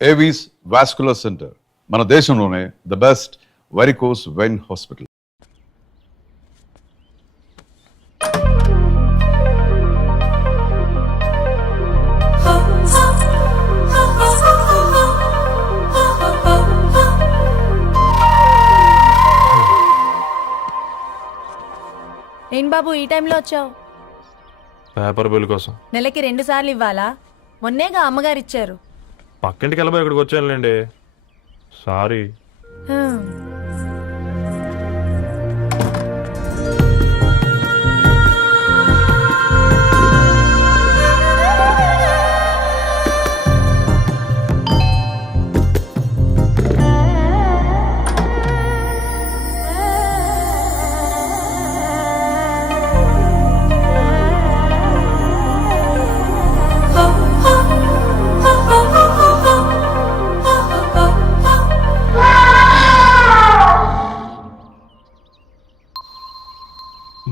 Avis vascular centre, మన దేశంలోనే the best varicose vein hospital. ఏం బాబు ఈ టైంలో వచ్చావు? పేపర్ బిల్ కోసం. నెలకి 2 సార్లు ఇవ్వాలా? మొన్నేగా అమ్మగారు ఇచ్చారు. పక్కింటికి వెళ్ళబోయి ఇక్కడికి వచ్చానులేండి, సారీ.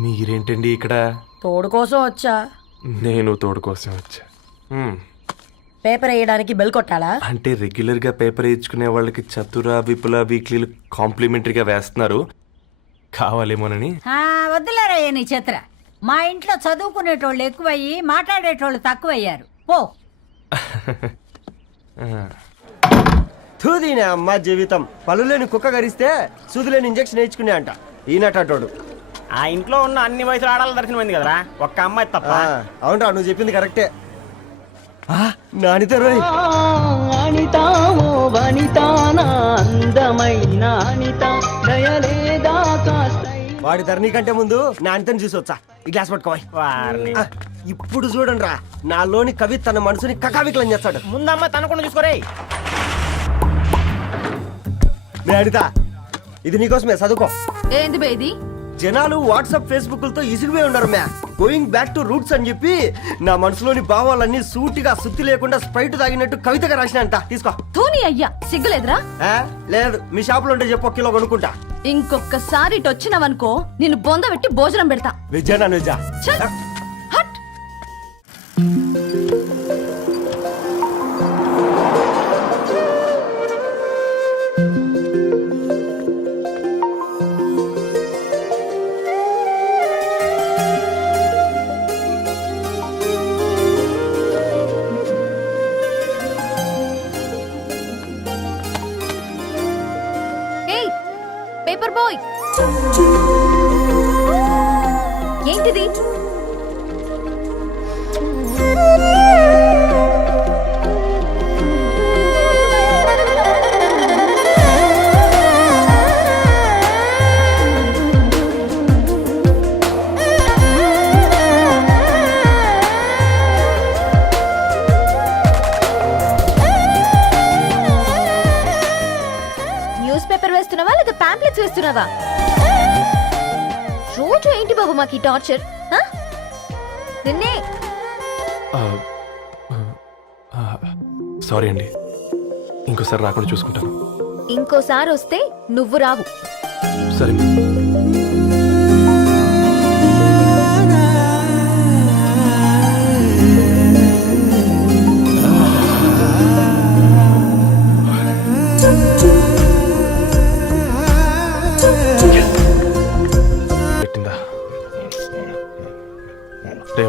మీరేంటండి ఇక్కడ? తోడు కోసం వచ్చా. నేను తోడు కోసం వచ్చా. పేపర్ వేయడానికి బెల్ కొట్టాలా? అంటే రెగ్యులర్ గా పేపర్ వేయించుకునే వాళ్ళకి చతుర విపుల వీక్లీలు కాంప్లిమెంటరీగా వేస్తున్నారు, కావాలేమోనని. వద్దులేరయ్య నీ చిత్ర. మా ఇంట్లో చదువుకునేటోళ్ళు ఎక్కువయ్యి మాట్లాడేటోళ్ళు తక్కువయ్యారు. పో. తూదీనే అమ్మ జీవితం. పళ్ళులేని కుక్క గరిస్తే సూదులేని ఇంజక్షన్ వేయించుకునే అంట ఈనటోడు. ఆ ఇంట్లో ఉన్న అన్ని వయసులో ఆడాల దర్శనమైంది కదరా, ఒక్క అమ్మాయి తప్ప. అవునరా, నువ్వు చెప్పింది కరెక్టే. నానిత రోయ్, వాడి ధరణి కంటే ముందు నానితని చూసి వచ్చా. ఈ గ్లాస్ పట్టుకోవాలి. ఇప్పుడు చూడండి రా, నాలోని కవి తన మనసుని కకావికలం చేస్తాడు. ముందమ్మ తనకుండా చూసుకోరే. నానిత, ఇది నీకోసమే, చదువుకో. ఏంది బేది? జనాలు వాట్సాప్ ఫేస్బుక్లతో ఇసిగిపోయి ఉన్నారు మ్యా. గోయింగ్ బ్యాక్ టు రూట్స్ అని చెప్పి నా మనసులోని భావాలన్నీ సూటిగా సుత్తి లేకుండా స్ప్రైట్ తాగినట్టు కవితగా రాసినంట. తీసుకో. తూని అయ్యా, సిగ్గులేదురా? లేదు, మీ షాప్ లో ఉంటే చెప్పు, 1 కిలో కొనుక్కుంటా. ఇంకొకసారి ఇటు వచ్చినావనుకో నిన్ను బొంద పెట్టి భోజనం పెడతా. వెజ్జా నాన్ వెజ్జా? హట్. పేపర్ బాయ్, ఏంటిది? న్యూస్ పేపర్ వేస్తున్నావా లేదా పాంప్లెట్స్ వేస్తున్నావా? రోజు ఏంటి బాబు మాకు టార్చర్? నిన్నే. సారీ అండి, ఇంకోసారి రాకుండా చూసుకుంటాను. ఇంకోసారి వస్తే నువ్వు రావు. సరే.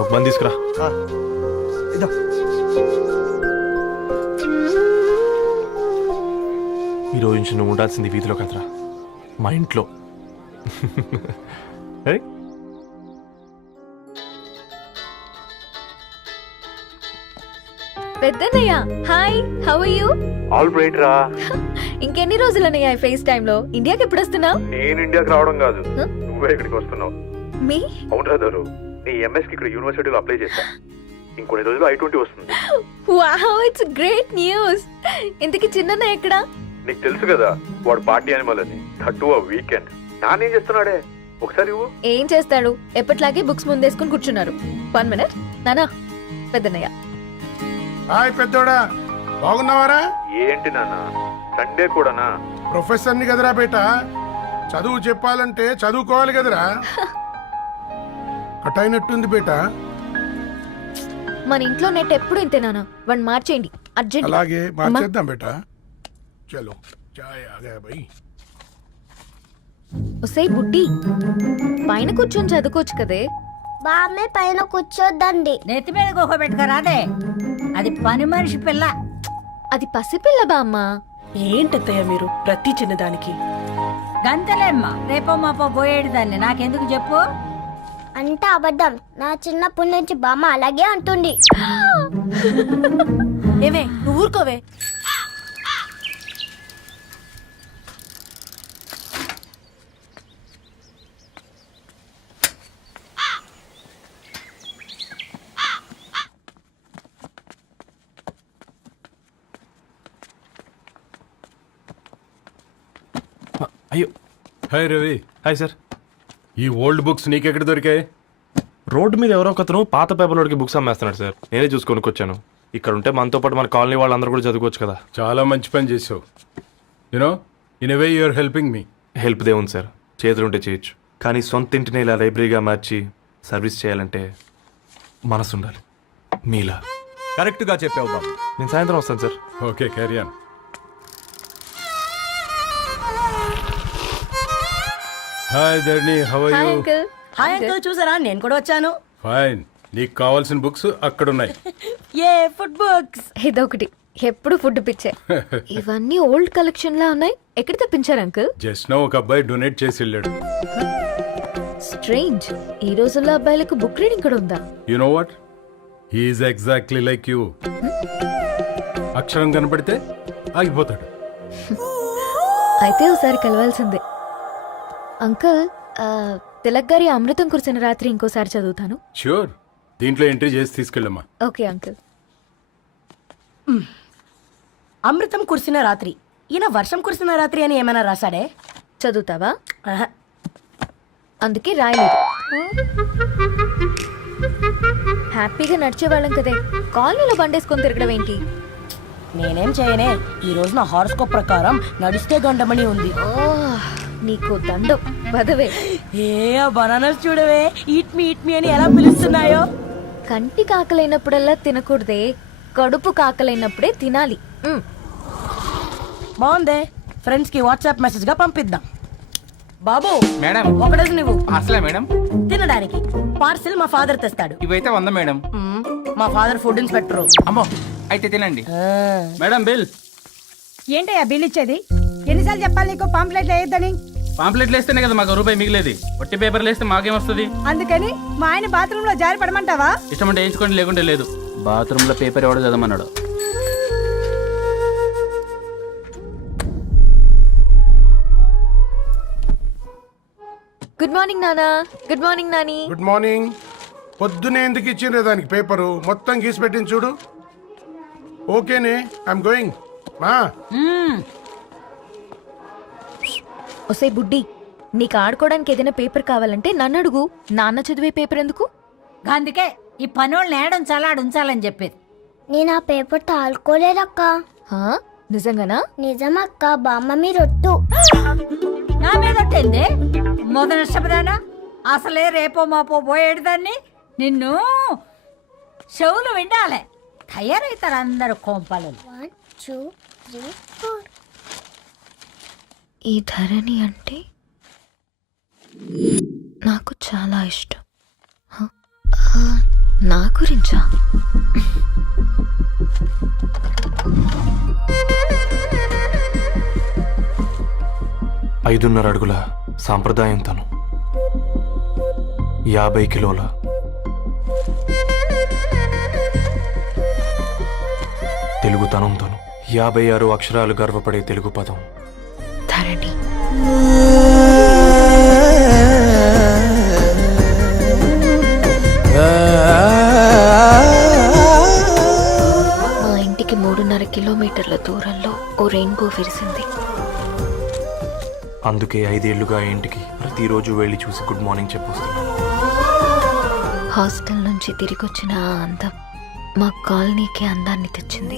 ఒక బంద్ తీసుకురా. ఈరోజు నుంచి నువ్వు ఉండాల్సింది వీధిలో కదరా, మా ఇంట్లో. పెద్దన్నయ్య, hi, how are you? All right రా. ఇంకెన్ని రోజులన్నయ్య ఫేస్ టైమ్ లో? ఇండియాకి ఎప్పుడు వస్తున్నావు? నేను ఇండియాకి రావడం కాదు, నువ్వే ఇక్కడికి వస్తున్నావు. మీ? అవునరా దరు, నీ ఎంఎస్ కి ఇక్కడ యూనివర్సిటీలో అప్లై చేశా. ఇంకొన్ని రోజులు I-20 వస్తుంది. Wow, it's great news. ఇంతకీ చిన్నన్నయ్య ఎక్కడా? నీకు తెలుసు కదా, వాడు పార్టీ అనిమల్ అని. థర్టూ వీకెండ్. నానేం చేస్తున్నాడే, ఒకసారి ఏం చేస్తాడు? ఎప్పట్లాగే బుక్స్ ముందేసుకుని కూర్చున్నారు. 1 మినిట్. నానా, పెద్దన్నయ్య. హాయ్ పెద్దోడా, బాగున్నావారా? ఏంటి నాన్న, సండే కూడానా? ప్రొఫెసర్ని కదరా బేటా, చదువు చెప్పాలంటే చదువుకోవాలి కదరా. కట్ అయినట్టుంది బేటా. మన ఇంట్లో నెట్ ఎప్పుడు ఇంతేనా? 1 మార్చేయండి. అర్జెంట్ అలాగే అమ్మా. మార్చేద్దాం బేటా చలో చాయ్ ఆగా భయ్ ఒసే బుడ్డి పైన కూర్చొని చదువుకోవచ్చు కదే. బామ్మే పైన కూర్చోద్దండి. నెత్తి మీద గుహ పెట్టుకోరాదే, అది పని మనిషి పిల్ల. అది పసిపిల్ల బామ్మ. ఏంటత్తయ్య మీరు ప్రతి చిన్నదానికి గంతలేమ్మా, రేపో మాపో పోయేడు దాన్ని నాకెందుకు చెప్పు. అంటే అబద్ధం. నా చిన్నప్పటి నుంచి బామ్మ అలాగే అంటుంది. ఏవే నువ్వు ఊరుకోవే. అయ్యో, హాయ్ రవి, హాయ్ సార్. ఈ ఓల్డ్ బుక్స్ నీకెక్కడ దొరికాయి? రోడ్డు మీద ఎవరో ఒకతను పాత పేపర్లోకి బుక్స్ అమ్మేస్తున్నాడు సార్. నేనే చూసుకొని వచ్చాను. ఇక్కడ ఉంటే మనతో పాటు మన కాలనీ వాళ్ళందరూ కూడా చదువుకోవచ్చు కదా. చాలా మంచి పని చేసావు. You know in a way you are helping me. Help దేవుంది సార్, చేతులుంటే చేయొచ్చు. కానీ సొంత ఇంటిని ఇలా లైబ్రరీగా మార్చి సర్వీస్ చేయాలంటే మనసు ఉండాలి. మీలా. కరెక్ట్గా చెప్పావు బాబు. నేను సాయంత్రం వస్తాను sir. Okay, carry on. Hi Dharni, how are hi you? Uncle. Hi uncle, చూసారా నేను కూడా వచ్చాను. ఫైన్. నీకు కావాల్సిన బుక్స్ అక్కడ ఉన్నాయి. ఏ ఫుడ్ బుక్స్. ఇదొకటి ఎప్పుడు ఫుడ్ పిచ్చే. ఇవన్నీ ఓల్డ్ కలెక్షన్ లా ఉన్నాయి. ఎక్కడ తెప్పించారు అంకుల్? జస్ట్ నో ఒక అబ్బాయి డొనేట్ చేసి వెళ్ళాడు. స్ట్రేంజ్. ఈ రోజుల్లో అబ్బాయిలకు బుక్ రీడింగ్ కూడా ఉందా? You know what, he's exactly like you. అక్షరం కనపడితే ఆగిపోతాడు. అయితే ఒకసారి కలవాల్సిందే. అంకుల్, తిలక్ గారి అమృతం కురిసిన రాత్రి ఇంకోసారి చదువుతాను. ష్యూర్, దీంట్లో ఎంట్రీ చేసి తీసుకెళ్ళమ్మా. Okay uncle. అమృతం కురిసిన రాత్రి. ఈయన వర్షం కురిసిన రాత్రి అని ఏమైనా రాశాడే? చదువుతావా? ఆహా. అందుకే రాయలేదు. హ్యాపీగా నడిచేవాళ్ళం కదే, కాలనీలో బండేసుకొని తిరగడం ఏంటి? నేనేం చేయనే, ఈ రోజు నా హారోస్కోప్ ప్రకారం నడిస్తే గండమణి ఉంది. ఓ, నీకు దండం పదవే. ఏ బనానాస్ చూడవే, ఈట్ మీ అని ఎలా పిలుస్తున్నాయో. కంటి కాకలైనప్పుడల్లా తినకూడదే, కడుపు కాకలైనప్పుడే తినాలి. బాగుందే, ఫ్రెండ్స్ కి వాట్సాప్ మెసేజ్ గా పంపిద్దాం. బాబు మేడం ఒకడేసి నువ్వు అసలే మేడం తినడానికి పార్సిల్ మా ఫాదర్ తెస్తాడు. ఇవైతే 100 మేడం. మా ఫాదర్ ఫుడ్ ఇన్స్పెక్టర్. అమ్మో, అయితే తినండి మేడం. బిల్. ఏంటయ్యా బిల్ ఇచ్చేది? ఎన్నిసార్లు చెప్పాలి నీకు పాంప్లెట్ వేయొద్దని? పాంప్లెట్లు వేస్తేనే కదా మాకు రూపాయి మిగిలేది. ఒట్టి పేపర్లు వేస్తే మాకేమొస్తుంది? అందుకని మా ఆయన బాత్రూమ్ లో జారి పడమంటావా? ఇష్టం అంటే వేయించుకోండి, లేకుంటే లేదు. బాత్రూమ్ లో పేపర్ ఎవడో చదవమన్నాడు. గుడ్ మార్నింగ్ నానా. Good morning Nani. Good morning. పొద్దునే ఎందుకు ఇచ్చిండ్రే దానికి పేపరు? మొత్తం గీసి పెట్టింది చూడు. ఓకేనే, ఐఎమ్ గోయింగ్. మా ఒసే బుడ్డి, నీకు ఆడుకోవడానికి ఏదైనా పేపర్ కావాలంటే నన్ను అడుగు. నాన్న చదివే పేపర్ ఎందుకు? అందుకే ఈ పనోళ్ళని ఉంచాలని చెప్పేది. నేను ఆ పేపర్ తాలుకోలేదక్క. హా? నిజంగానా? నిజమక్క, బామ్మ మీరొట్టు. నా మీద ఒట్టేంది? మొదటి నష్టపదానా? అసలే రేపో మాపో పోయేడు దాన్ని. నిన్ను చెవులు వినాలే, తయారవుతారు అందరు కోంపాలు. 1 2 3 4. ఈ ధరణి అంటే నాకు చాలా ఇష్టం. హ? నా గురించా? ఐదున్నర అడుగుల సాంప్రదాయం తను, 50 కిలోల తెలుగుతనం తను, 56 అక్షరాలు గర్వపడే తెలుగు పదం ధరణి. మా ఇంటికి 3.5 కిలోమీటర్ల దూరంలో ఓ రెయిన్బో విరిసింది. అందుకే 5 ఏళ్లుగా ఇంటికి ప్రతిరోజు వెళ్ళి చూసి గుడ్ మార్నింగ్ చెప్పొస్తున్నాను. హాస్టల్ నుంచి తిరిగొచ్చిన ఆ అందం మా కాలనీకి అందాన్ని తెచ్చింది.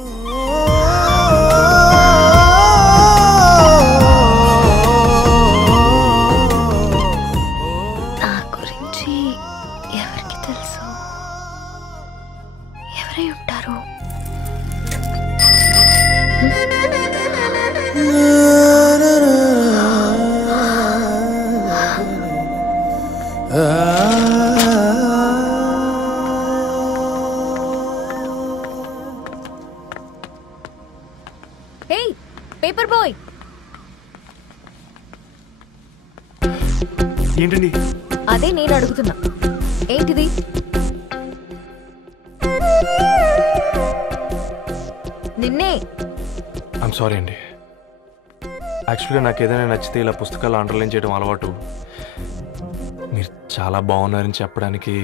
నా గురించి ఎవరికి తెలుసు? ఎవరై ఉంటారు? హే పేపర్ బాయ్, ఏంటండి? అదే నేను అడుగుతున్నా, ఏంటిది? నిన్నే. ఐమ్ సారీ అండి. యాక్చువల్గా నాకు ఏదైనా నచ్చితే ఇలా పుస్తకాలు అండర్లైన్ చేయడం అలవాటు. మీరు చాలా బాగున్నారని చెప్పడానికి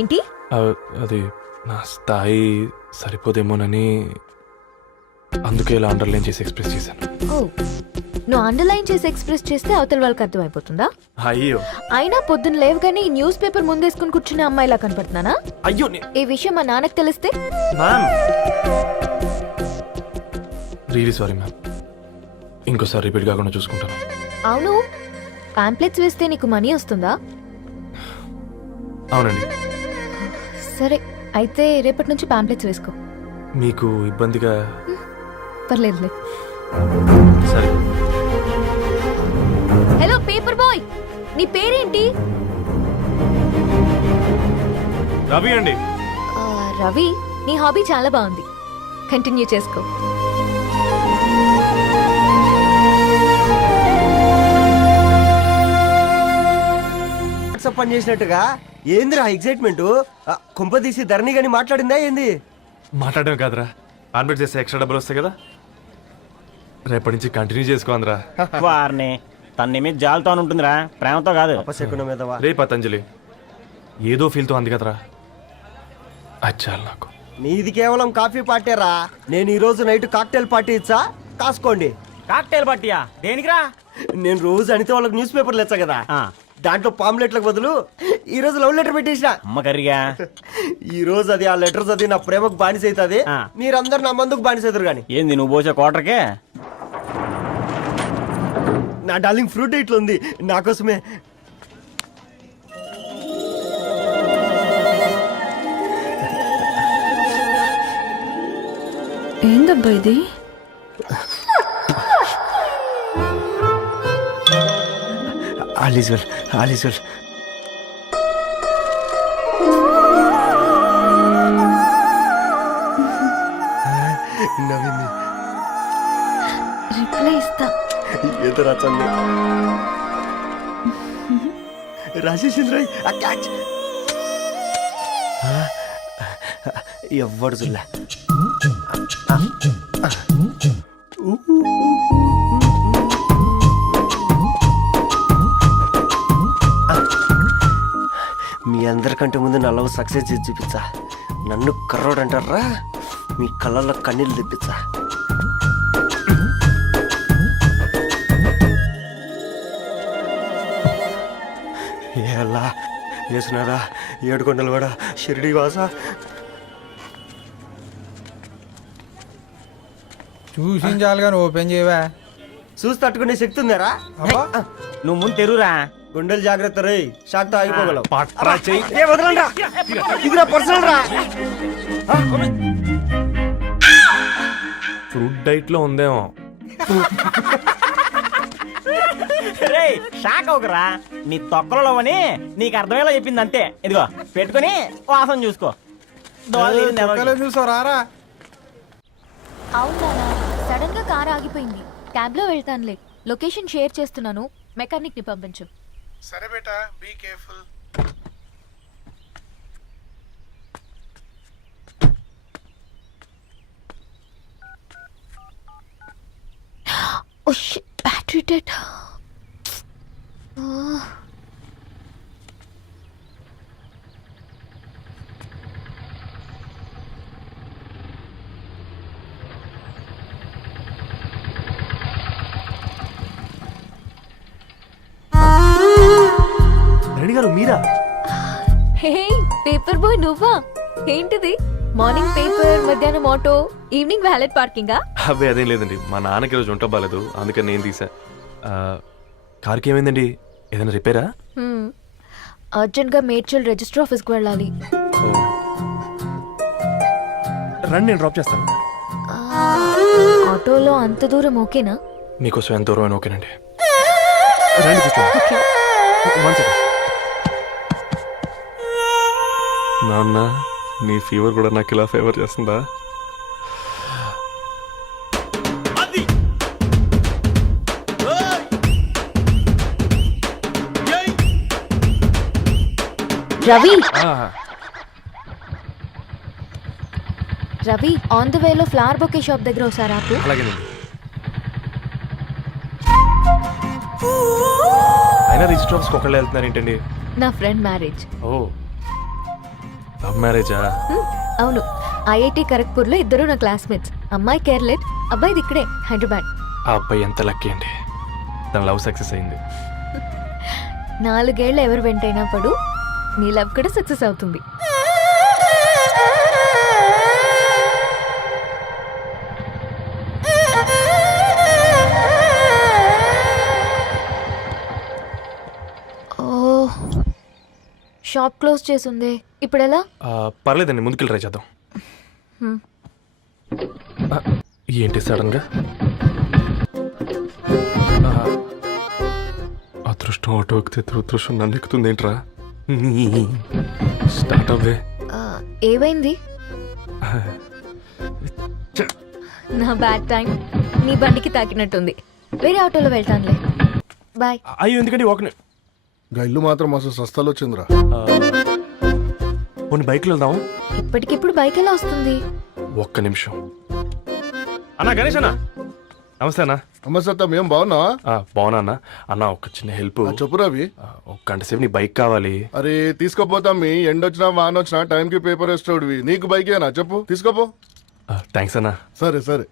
ఏంటి? అది నా స్థాయి సరిపోదేమోనని అందుకే ఇలా అండర్లైన్ చేసి ఎక్స్ప్రెస్ చేశాను. ఓ, నువ్వు అండర్లైన్ చేసి ఎక్స్ప్రెస్ చేస్తే అవతల వాళ్ళకి అర్థమైపోతుందా? అయ్యో అయినా పొద్దున్న లేవగానే ఈ న్యూస్ పేపర్ ముందేసుకుని కూర్చునే అమ్మాయిలా కనపడుతున్నానా? అయ్యో ఈ విషయం మా నాన్నకి తెలిస్తే? Ma'am really sorry ma'am. ఇంకోసారి రిపీట్ కాకుండా చూసుకుంటాను. అవును, పాంప్లెట్స్ వేస్తే నీకు మనీ వస్తుందా? అవునండి. సరే, అయితే రేపటి నుంచి పాంప్లెట్స్ వేసుకో. మీకు ఇబ్బందిగా? పర్లేదులే. సరే. హలో పేపర్ బాయ్, నీ పేరేంటి? రవి అండి. రవి, నీ హాబీ చాలా బాగుంది, కంటిన్యూ చేసుకో. పని చేసినట్టుగా ఏందిరా ఎక్సైట్మెంట్? కుంప తీసి ధరణి గాని మాట్లాడిందా ఏంది? మాట్లాడడం కాదురా, కాన్వర్ట్ చేస్తే ఎక్స్ట్రా డబ్బులు వస్తాయి కదా, రేపటి నుంచి కంటిన్యూ చేసుకోందిరా. వారిని తన మీద జాలతో ఉంటుందిరా, ప్రేమతో కాదు. అపశకునం మీదవా? రే పతంజలి, ఏదో ఫీల్తో అంది కదరా, అది చాలు నాకు. నీది కేవలం కాఫీ పార్టీరా. నేను ఈ రోజు నైట్ కాక్టైల్ పార్టీ ఇచ్చా, కాసుకోండి. కాక్టైల్ పార్టీయా? దేనికిరా? నేను రోజు అనితే వాళ్ళకి న్యూస్ పేపర్లు ఇచ్చా కదా, ఆ. దాంట్లో పాంప్లెట్లకు బదులు ఈ రోజు లవ్ లెటర్ పెట్టేసిన. అమ్మ కర్రీగా. ఈ రోజు అది ఆ లెటర్ చదివి నా ప్రేమకు బానిస అవుతుంది. ఆ. మీరందరు నా మందుకు బానిస అవుతారు గాని. ఏంది నువ్వు పోసే క్వార్టర్కే? నా డార్లింగ్ ఫ్రూట్ ఇట్లా ఉంది నా కోసమే. ఏందబ్బా ఇది? All is well, all is well. నవ్వింది. రిప్లై ఇస్తా. ఏదో రాచండి రాజేసింద్ర క్యాచ్. ఎవ్వడు చూడలే. మీ అందరికంటే ముందు నా లవ్ సక్సెస్ చేసి చూపించా. నన్ను కర్రోడు అంటారా, మీ కళ్ళల్లో కన్నీళ్ళు తెప్పించా. ఎలా వేసినారా ఏడుకొండలు కూడా షిరిడి వాస. చూసించాలి కానీ ఓపెన్ చేయవా? చూసి తట్టుకునే శక్తి ఉందారా? నువ్వు ముందు తెరురా. గుండెలు జాగ్రత్త రే, షాక్ తో ఆగిపోగలవు. పట్రా చెయ్యి. ఏ వదలండ్రా, ఇది నా పర్సనల్ రా. ఫ్రూట్ డైట్ లో ఉందేమో. రేయ్, షాక్ అవుకరా. నీ తొక్కలలో అని నీకు అర్థమయ్యేలా చెప్పింది అంతే. ఇదిగో పెట్టుకొని వాసన చూసుకో. చూసారా? అవునా, సడన్ గా కార్ ఆగిపోయింది. క్యాబ్ లో వెళ్తానులే. లొకేషన్ షేర్ చేస్తున్నాను, మెకానిక్ ని పంపించు. సరే బేటా, be careful. Oh shit, battery dead. Reddy గారు మీరా? హే పేపర్ బాయ్, నువ్వా? ఏంటిది? మార్నింగ్ పేపర్, మధ్యాహ్నం ఆటో, ఈవినింగ్ వ్యాలెట్ పార్కింగా? అబ్బాయి అదేం లేదండి, మా నాన్నకి రోజు వంట బాగాలేదు, అందుకని నేను తీసా. కార్కి ఏమైందండి? ఏదైనా రిపేరా? అర్జెంట్ గా మేడ్చల్ రిజిస్టర్ ఆఫీస్కి వెళ్ళాలి. రండి, నేను డ్రాప్ చేస్తాను. ఆటోలో అంత దూరం ఓకేనా? మీకోసం ఎంత దూరం అయినా ఓకేనండి. రండి కూర్చోండి. ఓకే. One second. నాన్న, నీ ఫీవర్ కూడా నాకు ఇలా ఫేవర్ చేస్తుందా? రవి ఆ, రవి ఆన్ ద వేలో ఫ్లవర్ బొకే షాప్ దగ్గర ఒకసారి ఆపు. అలాగేనండి. అయినా రిజిస్టర్ ఆఫీస్కి ఒకళ్ళు వెళ్తున్నారు ఏంటండి? నా ఫ్రెండ్ మ్యారేజ్. ఓ, లవ్ మ్యారేజా? అవును, ఐఐటి ఖరగ్పూర్లో ఇద్దరు నా క్లాస్మేట్స్. అమ్మాయి కేర్లెట్, అబ్బాయిది ఇక్కడే హైదరాబాద్. ఆ అబ్బాయి ఎంత లక్కీ అండి, తన లవ్ సక్సెస్ అయింది. 4 ఏళ్ళు ఎవరు వెంటైనా పడు, నీ లవ్ కూడా సక్సెస్ అవుతుంది. ఓ, షాప్ క్లోజ్ చేసుంది, ఇప్పుడు ఎలా? పర్లేదండి, ముందుకెళ్ళి ట్రై చేద్దాం. ఆ, ఏంటి సడన్గా? అదృష్టం ఆటో ఎక్కితే దురదృష్టం నన్ను ఎక్కుతుంది ఏంట్రా? స్టార్ట్ అవ్వే. ఏమైంది? నా బ్యాడ్ టైం నీ బండికి తాకినట్టుంది. వేరే ఆటోలో వెళ్తానులే, బాయ్. అయ్యో ఎందుకండి ఒక ఇల్లు మాత్రం అసలు సస్తాలో వచ్చిందిరా. కొన్ని బైక్లో వెళ్దాం. ఇప్పటికిప్పుడు బైక్ ఎలా వస్తుంది? ఒక్క నిమిషం. అన్నా గణేష్ అన్న, నమస్తే అన్న. నమస్తే, ఏం బాగున్నావా? బాగున్నా అన్న. అన్న ఒక చిన్న హెల్ప్. చెప్పు రవి. ఒక గంట సేపు నీ బైక్ కావాలి. అరే తీసుకోపోతాం, మీ ఎండొచ్చినా వాన వచ్చినా టైంకి పేపర్ వేస్తాడువి. నీకు బైకేనా చెప్పు, తీసుకోపో. థ్యాంక్స్ అన్న. సరే సరే.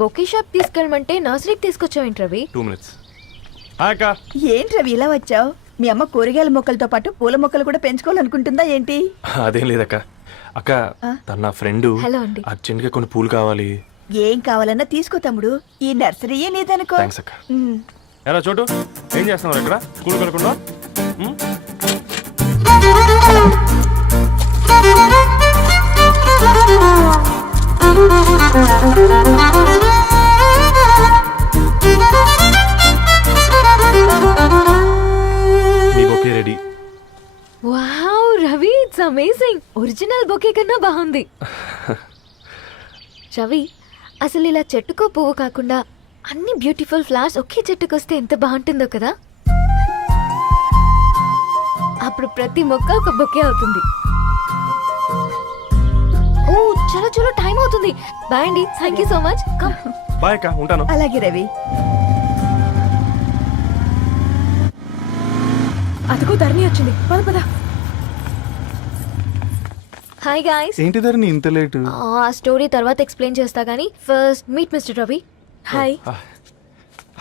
బొకే షాప్ తీసుకెళ్ళమంటే నర్సరీకి తీసుకొచ్చావేంటి రవి? 2 minutes. అక్క, ఏంటి రవి ఇలా వచ్చావు? మీ అమ్మ కూరగాయల మొక్కలతో పాటు పూల మొక్కలు కూడా పెంచుకోవాలనుకుంటుందా ఏంటి? అదేం లేదక్క. అక్క, తన నా ఫ్రెండ్ హలో అండి. అర్జెంట్గా కొన్ని పూలు కావాలి. ఏం కావాలన్నా తీసుకో తమ్ముడు, ఈ నర్సరీయే నీదనుకో. థ్యాంక్స్ అక్క. ఎలా చోటు, ఏం చేస్తున్నావు ఇక్కడ? స్కూల్ కలకుండా మీ bouquet ready. Wow Ravi, it's amazing. Original bouquet కన్నా బాగుంది. రవి, అసలు ఇలా చెట్టుకో పువ్వు కాకుండా అన్ని బ్యూటిఫుల్ ఫ్లవర్స్ ఒకే చెట్టుకు వస్తే ఎంత బాగుంటుందో కదా. అప్పుడు ప్రతి మొక్క ఒక బొకే అవుతుంది. ఓ చలో చలో, టైం అవుతుంది. బాయ్ అండి, thank you so much. Bye అక్క, ఉంటాను. అలాగే రవి. అదిగో ధరణి వచ్చింది, పద పద. Hi guys. ఏంటి ధరణి ఇంత లేటు? ఆ స్టోరీ తర్వాత ఎక్స్ప్లెయిన్ చేస్తా గానీ first meet mister Ravi. Hi.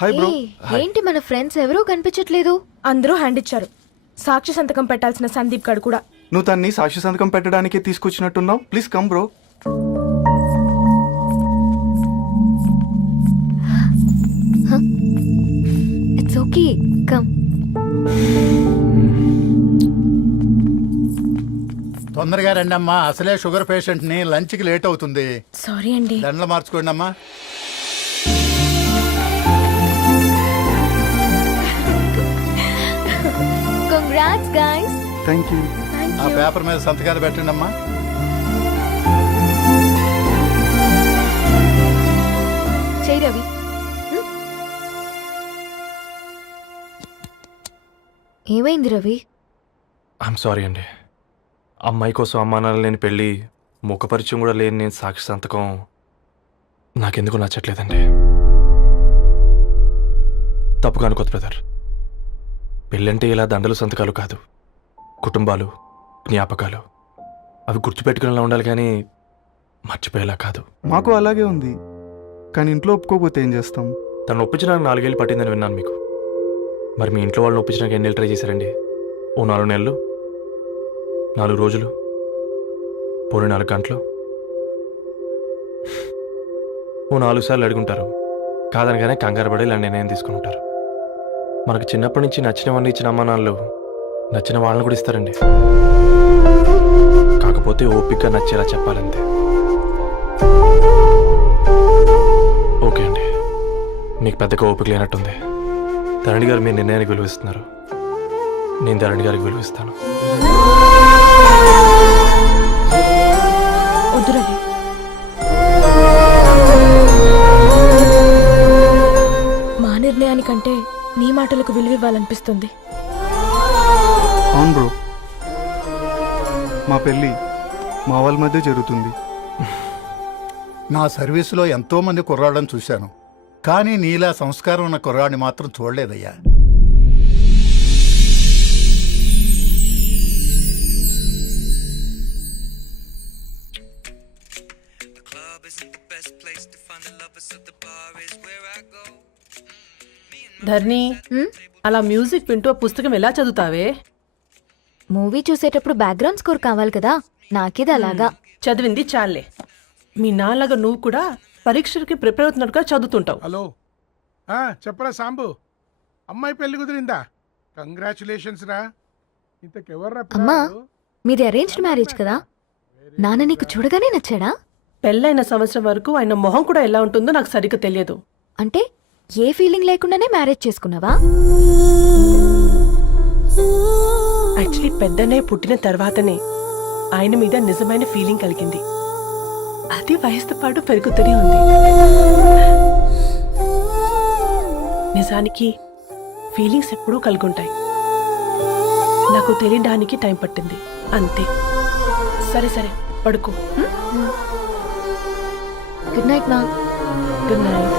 Hi bro. ఏంటి మన ఫ్రెండ్స్ ఎవరూ కనిపించట్లేదు? అందరూ హ్యాండ్ ఇచ్చారు. సాక్షి సంతకం పెట్టాల్సిన సందీప్ గడు కూడా. నువ్వు తన్ని సాక్షి సంతకం పెట్టడానికే తీసుకొచ్చినట్టున్నావు. Please come bro. It's okay, come. తొందరగా రండి అమ్మా, అసలే షుగర్ పేషెంట్ ని, లంచ్ కి లేట్ అవుతుంది. సారీ అండి. దండలు మార్చుకోండి అమ్మా. Congrats guys. Thank you. ఆ పేపర్ మీద సంతకాలు పెట్టండి అమ్మా. చెయ్యి రవి. ఏమైంది రవి? ఐఎమ్ సారీ అండి. అమ్మాయి కోసం అమ్మానాలు లేని పెళ్ళి, ముఖపరిచయం కూడా లేని నేను సాక్షి సంతకం నాకెందుకు నచ్చట్లేదండి. తప్పుగా అనుకోదు బ్రదర్. పెళ్ళంటే ఇలా దండలు సంతకాలు కాదు, కుటుంబాలు, జ్ఞాపకాలు. అవి గుర్తుపెట్టుకునేలా ఉండాలి కానీ మర్చిపోయేలా కాదు. మాకు అలాగే ఉంది, కానీ ఇంట్లో ఒప్పుకోకపోతే ఏం చేస్తాం? తను ఒప్పించడానికి 4 ఏళ్ళు పట్టిందని విన్నాను మీకు. మరి మీ ఇంట్లో వాళ్ళని ఒప్పించడానికి ఎన్ని ఏళ్ళు ట్రై చేశారండి? ఓ 4 నెలలు, 4 రోజులు, పోనీ 4 గంటలు, ఓ 4 సార్లు అడుగుంటారు. కాదనగానే కంగారు పడి ఇలా నిర్ణయం తీసుకుని ఉంటారు. మనకు చిన్నప్పటి నుంచి నచ్చినవన్నీ ఇచ్చిన అమ్మానాళ్ళు నచ్చిన వాళ్ళని కూడా ఇస్తారండి. కాకపోతే ఓపికగా నచ్చేలా చెప్పాలంతే. ఓకే అండి, మీకు పెద్దగా ఓపిక లేనట్టుంది. ధరణి గారు మీ నిర్ణయానికి విలువిస్తున్నారు, నేను ధరణి గారికి విలువిస్తాను. వద్దు రవి. మా నిర్ణయానికంటే నీ మాటలకు విలువివ్వాలనిపిస్తుంది. అవును బ్రో, మా పెళ్ళి మా వాళ్ళ మధ్య జరుగుతుంది. నా సర్వీసులో ఎంతో మంది కుర్రాళ్ళని చూశాను, కానీ నీలా సంస్కారం ఉన్న కుర్రాడిని మాత్రం చూడలేదయ్యా. ధర్ని, అలా మ్యూజిక్ వింటూ పుస్తకం ఎలా చదువుతావే? మూవీ చూసేటప్పుడు బ్యాక్గ్రౌండ్ స్కోర్ కావాలి కదా, నాకేది అలాగా. చదివింది చాలే. మీ నాన్నగా నువ్వు కూడా పరీక్షలకి ప్రిపేర్ అవుతున్నట్టుగా చదువుతుంటావు. హలో, చెప్పరా సాంబు, అమ్మాయి పెళ్లి కుదిరిందా? కంగ్రాచులేషన్స్ రా. ఇంతకెవర్రా అమ్మా, పిల్లాడు? మీది అరేంజ్డ్ మ్యారేజ్ కదా, నాన్న నీకు చూడగానే నచ్చాడా? పెళ్ళైన సంవత్సరం వరకు ఆయన మొహం కూడా ఎలా ఉంటుందో నాకు సరిగ్గా తెలియదు. అంటే ఏ ఫీలింగ్ లేకుండానే మ్యారేజ్ చేసుకున్నావా? యాక్చువల్లీ పెద్దనే పుట్టిన తర్వాతనే ఆయన మీద నిజమైన ఫీలింగ్ కలిగింది. అది వయసుతో పాటు పెరుగుతూనే ఉంది. నిజానికి ఫీలింగ్స్ ఎప్పుడూ కలుగుంటాయి, నాకు తెలియడానికి టైం పట్టింది అంతే. సరే సరే, పడుకో. గుడ్ నైట్ మా. Good night.